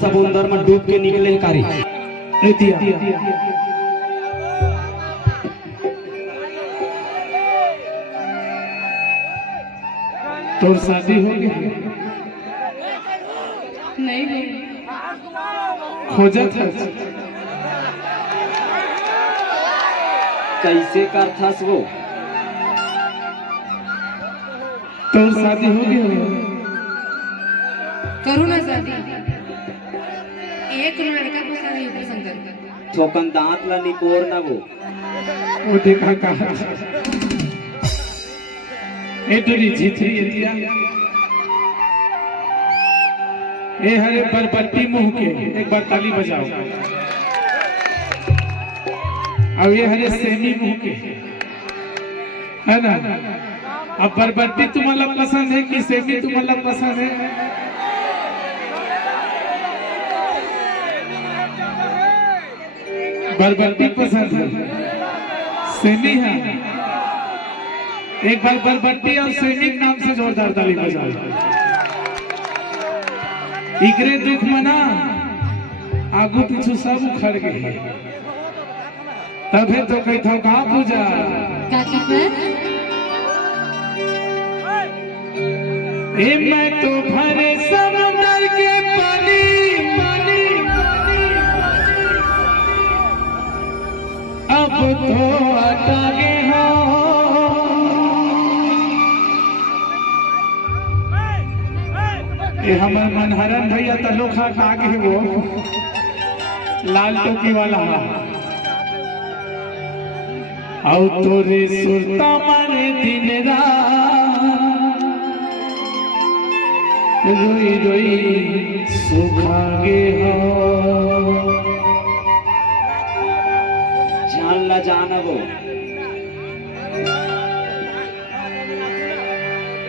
समुंदर में डूब के निकले कारी तो शादी हो गई नहीं खोजत है कैसे कर था वो तो शादी हो गई करूँ ना शादी। एक लड़का पसंद है ऊपर शंकर थोकन दांत ला निकोर ना वो देखा कहा ए तेरी झिथरी एतिया ए हरे बरबट्टी मुंह के एक बार ताली बजाओ। अब ये हरे सेमी मुंह के है ना। अब बरबट्टी तुम्हाला पसंद है कि सेमी तुम्हाला पसंद है? बरबट्टी पसंद है, सेमी है। एक बार बरबट्टी और सेमी के नाम से जोरदार ताली बजाओ। इकरे दुख मना आगू पीछू सब उखड़ गए तबे तो कही था कहाँ पूजा ए मैं तो भरे समंदर के पानी पानी अब तो अटके हो ये हमारे मनहरन भैया तलोखा आगे वो लाल टोपी वाला औ तोरे सुरता मारे दिन रात रोई रोई सुखागे हो जान ला जाना वो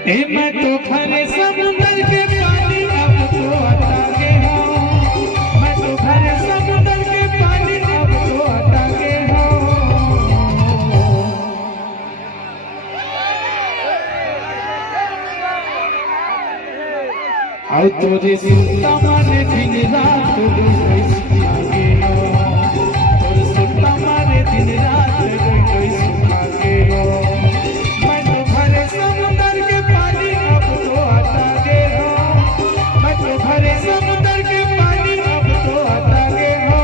ए मैं तो भरे समुंदर के पानी अब तो अटके हो। मैं तो भरे समुंदर के पानी अब तो अटके हो। आओ तोरे सुरता मारे दिन रात रोई सुखागे हो। तोरे सुरता मारे दिन रात रोई सुखागे हो। मैं तो भरे समुंदर के पानी अब तो अटके हो। मैं तो भरे समुंदर के पानी अब तो अटके हो।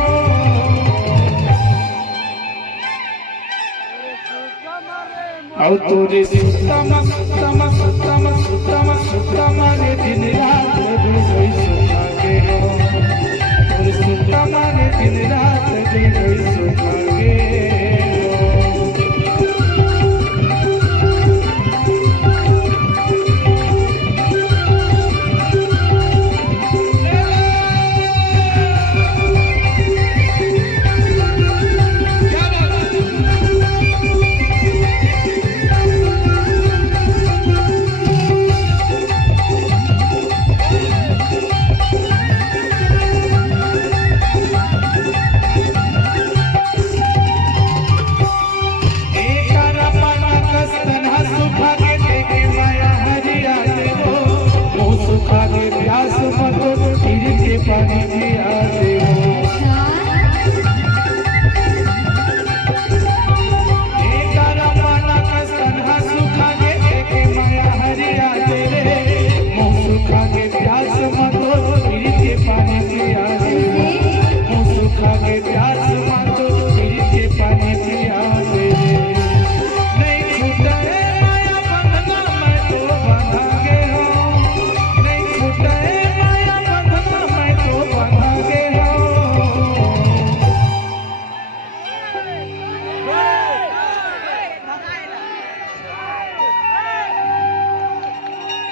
आओ तोरे सुरता मारे दिन रात रोई सुखागे हो। तोरे सुरता मारे दिन रात रोई सुखागे हो। पानी पिया दे तारा पाना कस तन्हा सुखा गे देखे माया हरिया तेरे मुँह सुखा गे प्यास मतो फिर के पानी पिया दे। मुँह सुखा गे प्यास मतो फिर के पानी पिया दे। नहीं छूटे माया बंधना मैं तो बंधा गे हो। नहीं छूटे माया बंधना मैं तो बंधा गे हो।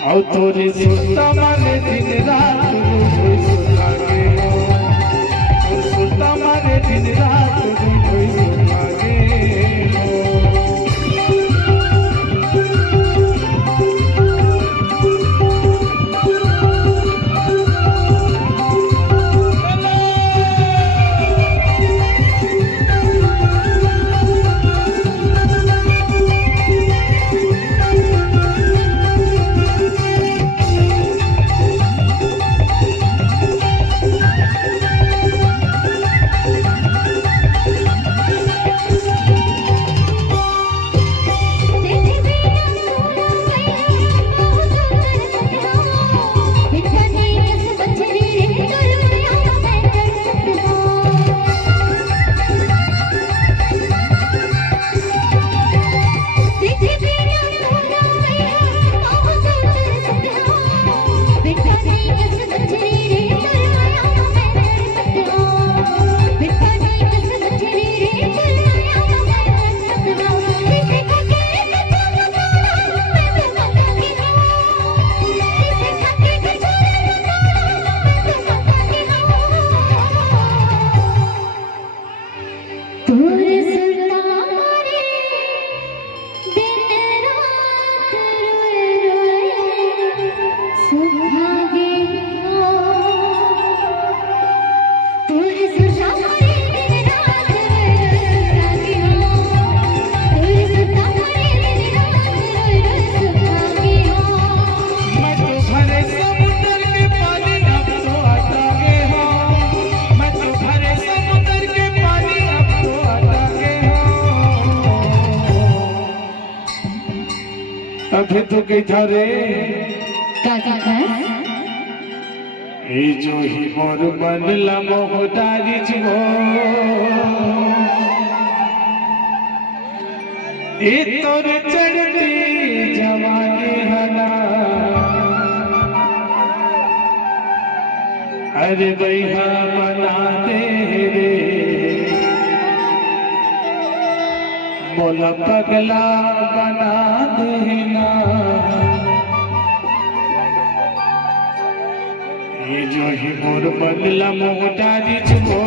औ तोरे सुरता मारे दिन रात रोई सुखागे हो। तोरे सुरता मारे दिन रात रोई सुखागे हो। साथे तो के धरे काका खास ए जो ही मोर बनला मोहतारी छो ए तोर चढ़ती जवानी हला अरे भैया बना दे रे बोला पगला बना देना ये जो ही मोर बदला मोहतारी छो